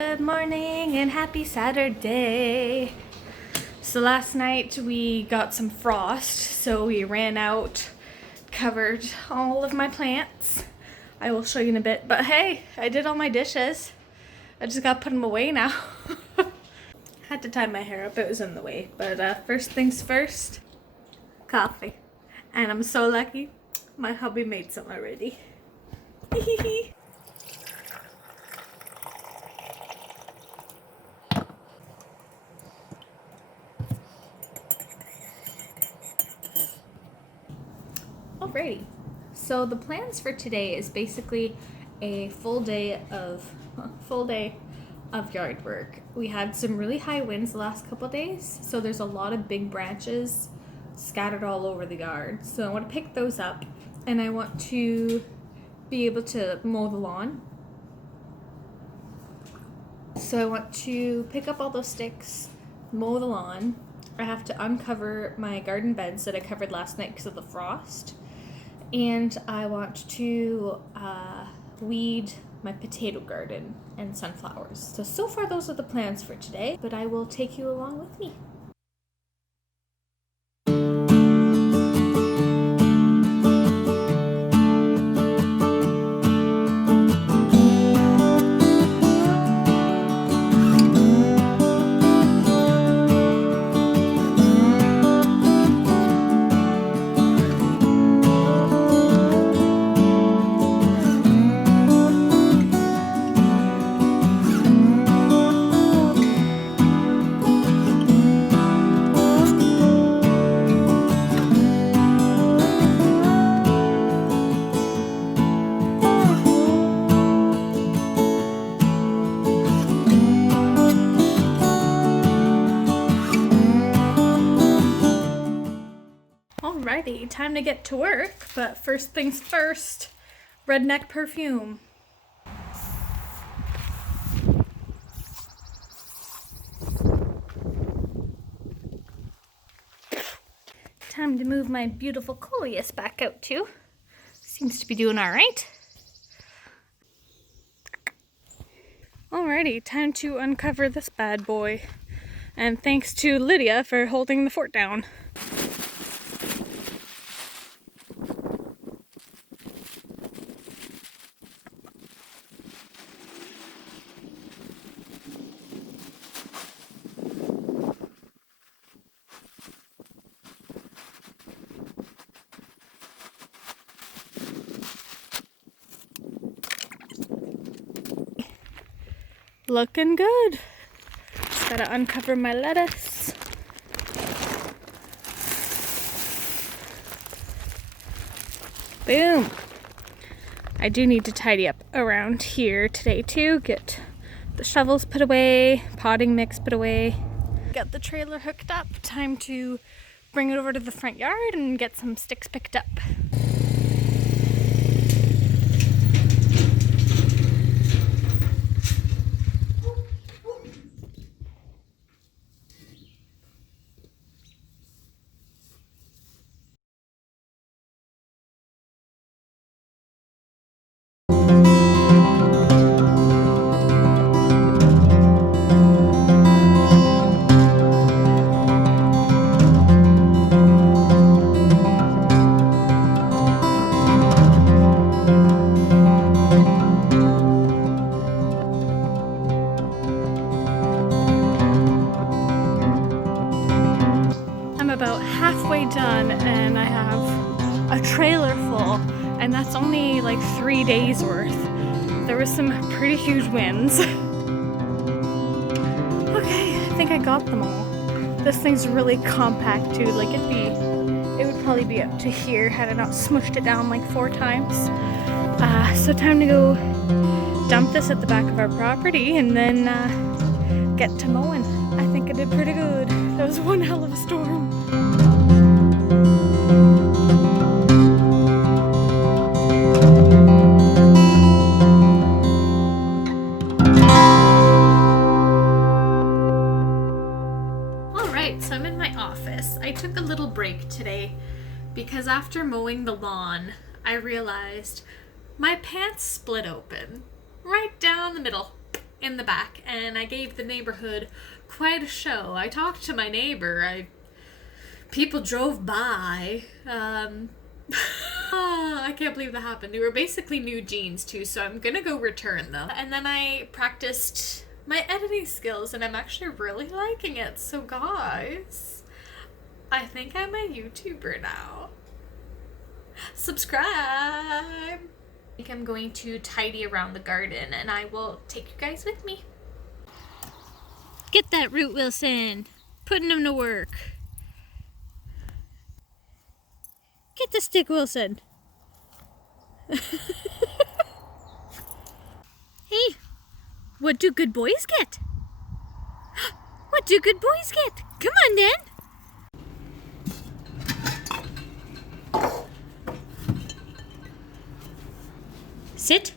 Good morning and happy Saturday. So last night we got some frost, so we ran out, covered all of my plants. I will show you in a bit, but hey, I did all my dishes. I just gotta put them away now. Had to tie my hair up, it was in the way. But first things first, coffee. And I'm so lucky, my hubby made some already. Alrighty, so the plans for today is basically a full day of yard work. We had some really high winds the last couple of days, so there's a lot of big branches scattered all over the yard. So I want to pick those up, and I want to be able to mow the lawn. So I want to pick up all those sticks, mow the lawn. I have to uncover my garden beds that I covered last night because of the frost. And I want to weed my potato garden and sunflowers. So far those are the plans for today, but I will take you along with me. Alrighty, time to get to work, but first things first, redneck perfume. Time to move my beautiful coleus back out too. Seems to be doing alright. Alrighty, time to uncover this bad boy. And thanks to Lydia for holding the fort down. Looking good. Just gotta uncover my lettuce. Boom. I do need to tidy up around here today too. Get the shovels put away, potting mix put away. Got the trailer hooked up. Time to bring it over to the front yard and get some sticks picked up. I'm about halfway done and I have a trailer full, and that's only like 3 days worth. There was some pretty huge winds. Okay, I think I got them all. This thing's really compact too, like it would probably be up to here had I not smushed it down like 4 times. So time to go dump this at the back of our property and then get to mowing. I think I did pretty good. That was one hell of a storm. Alright, so I'm in my office. I took a little break today because after mowing the lawn, I realized my pants split open right down the middle. in the back, and I gave the neighborhood quite a show. I talked to my neighbor. People drove by. I can't believe that happened. They were basically new jeans too, so I'm gonna go return them. And then I practiced my editing skills, and I'm actually really liking it. So guys, I think I'm a YouTuber now. Subscribe! I think I'm going to tidy around the garden, and I will take you guys with me. Get that root, Wilson. Putting him to work. Get the stick, Wilson. Hey, what do good boys get? What do good boys get? Come on then. Sit.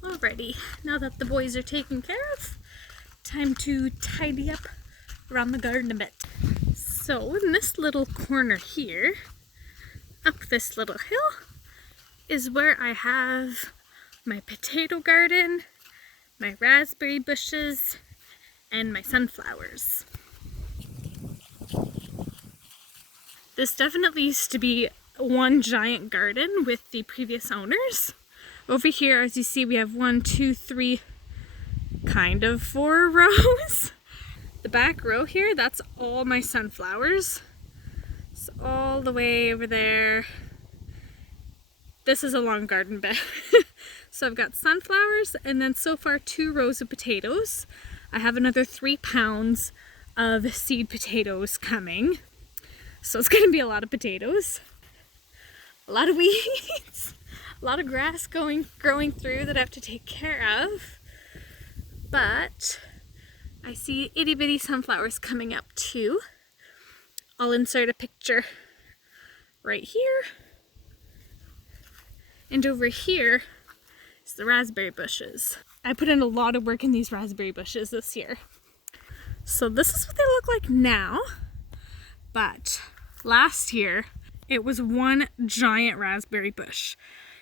Alrighty, now that the boys are taken care of, time to tidy up around the garden a bit. So in this little corner here, up this little hill, is where I have my potato garden, my raspberry bushes, and my sunflowers. This definitely used to be one giant garden with the previous owners. Over here, as you see, we have 1, 2, 3, kind of 4 rows. The back row here, that's all my sunflowers. It's all the way over there. This is a long garden bed. So I've got sunflowers, and then so far 2 rows of potatoes. I have another 3 pounds of seed potatoes coming. So it's gonna be a lot of potatoes. A lot of weeds. A lot of grass growing through that I have to take care of. But I see itty bitty sunflowers coming up too. I'll insert a picture right here. And over here is the raspberry bushes. I put in a lot of work in these raspberry bushes this year. So this is what they look like now. But last year, it was one giant raspberry bush.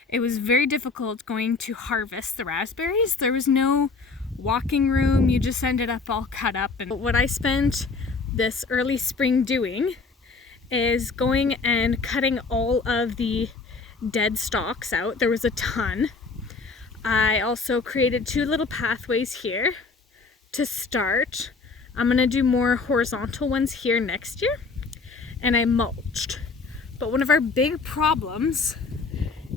It was very difficult going to harvest the raspberries. There was no walking room. You just ended up all cut up. And what I spent this early spring doing is going and cutting all of the dead stalks out. There was a ton. I also created 2 little pathways here to start. I'm gonna do more horizontal ones here next year. And I mulched. But one of our big problems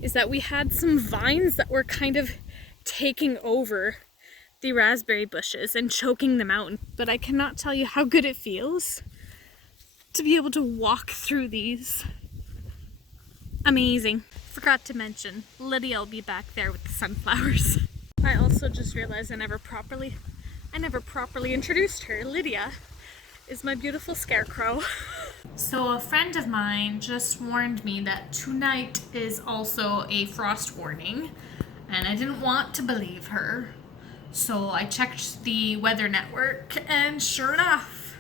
is that we had some vines that were kind of taking over the raspberry bushes and choking them out. But I cannot tell you how good it feels to be able to walk through these. Amazing. Forgot to mention, Lydia will be back there with the sunflowers. I also just realized I never properly introduced her. Lydia is my beautiful scarecrow. So a friend of mine just warned me that tonight is also a frost warning, and I didn't want to believe her. So I checked the weather network, and sure enough,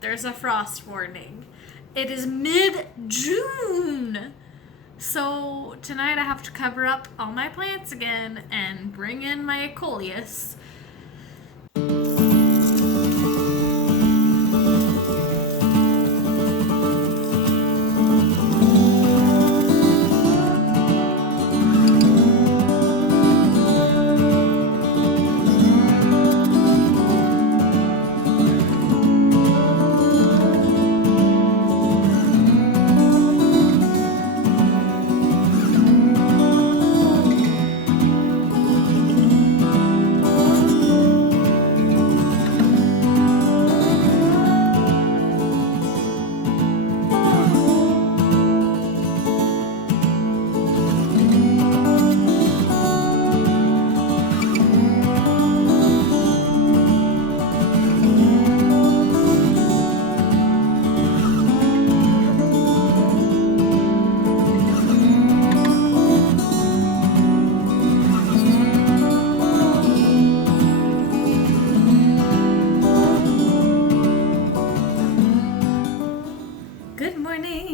there's a frost warning. It is mid-June. So tonight I have to cover up all my plants again and bring in my coleus.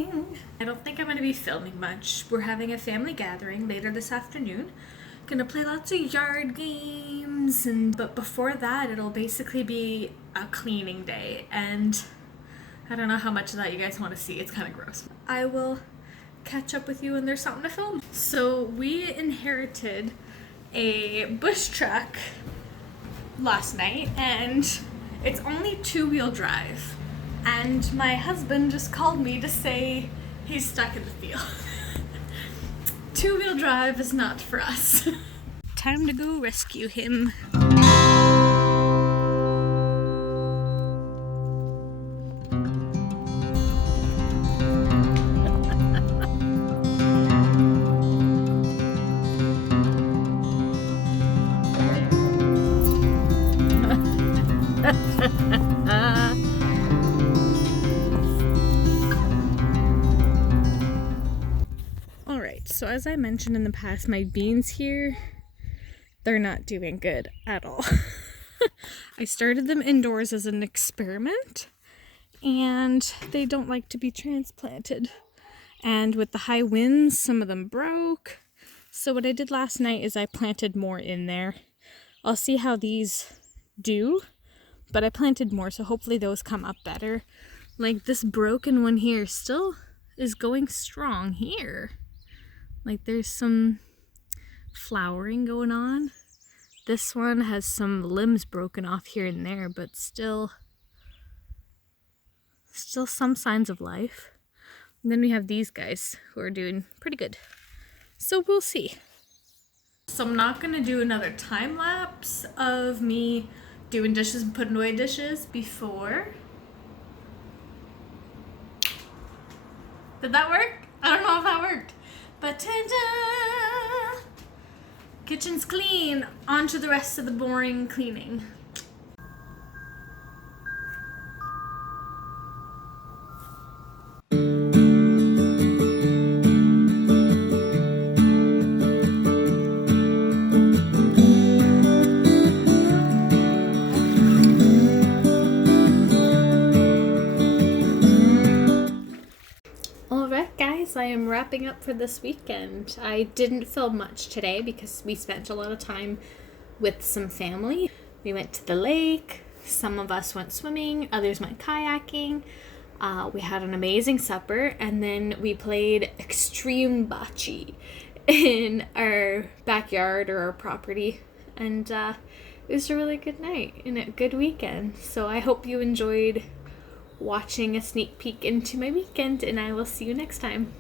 morning. I don't think I'm going to be filming much. We're having a family gathering later this afternoon. Gonna play lots of yard games, but before that it'll basically be a cleaning day, and I don't know how much of that you guys want to see. It's kind of gross. I will catch up with you when there's something to film. So we inherited a bush truck last night, and it's only 2-wheel drive, and my husband just called me to say he's stuck in the field. 2-wheel drive is not for us. Time to go rescue him. Alright, so as I mentioned in the past, my beans here, they're not doing good at all. I started them indoors as an experiment, and they don't like to be transplanted. And with the high winds, some of them broke. So what I did last night is I planted more in there. I'll see how these do, but I planted more, so hopefully those come up better. Like this broken one here still is going strong here. Like there's some flowering going on. This one has some limbs broken off here and there, but still some signs of life. And then we have these guys who are doing pretty good. So we'll see. So I'm not gonna do another time lapse of me doing dishes and putting away dishes before. Did that work? I don't know if that worked. But ta-da! Kitchen's clean. On to the rest of the boring cleaning. Alright guys, I am wrapping up for this weekend. I didn't film much today because we spent a lot of time with some family. We went to the lake, some of us went swimming, others went kayaking. We had an amazing supper, and then we played extreme bocce in our backyard or our property. And it was a really good night and a good weekend. So I hope you enjoyed watching a sneak peek into my weekend, and I will see you next time.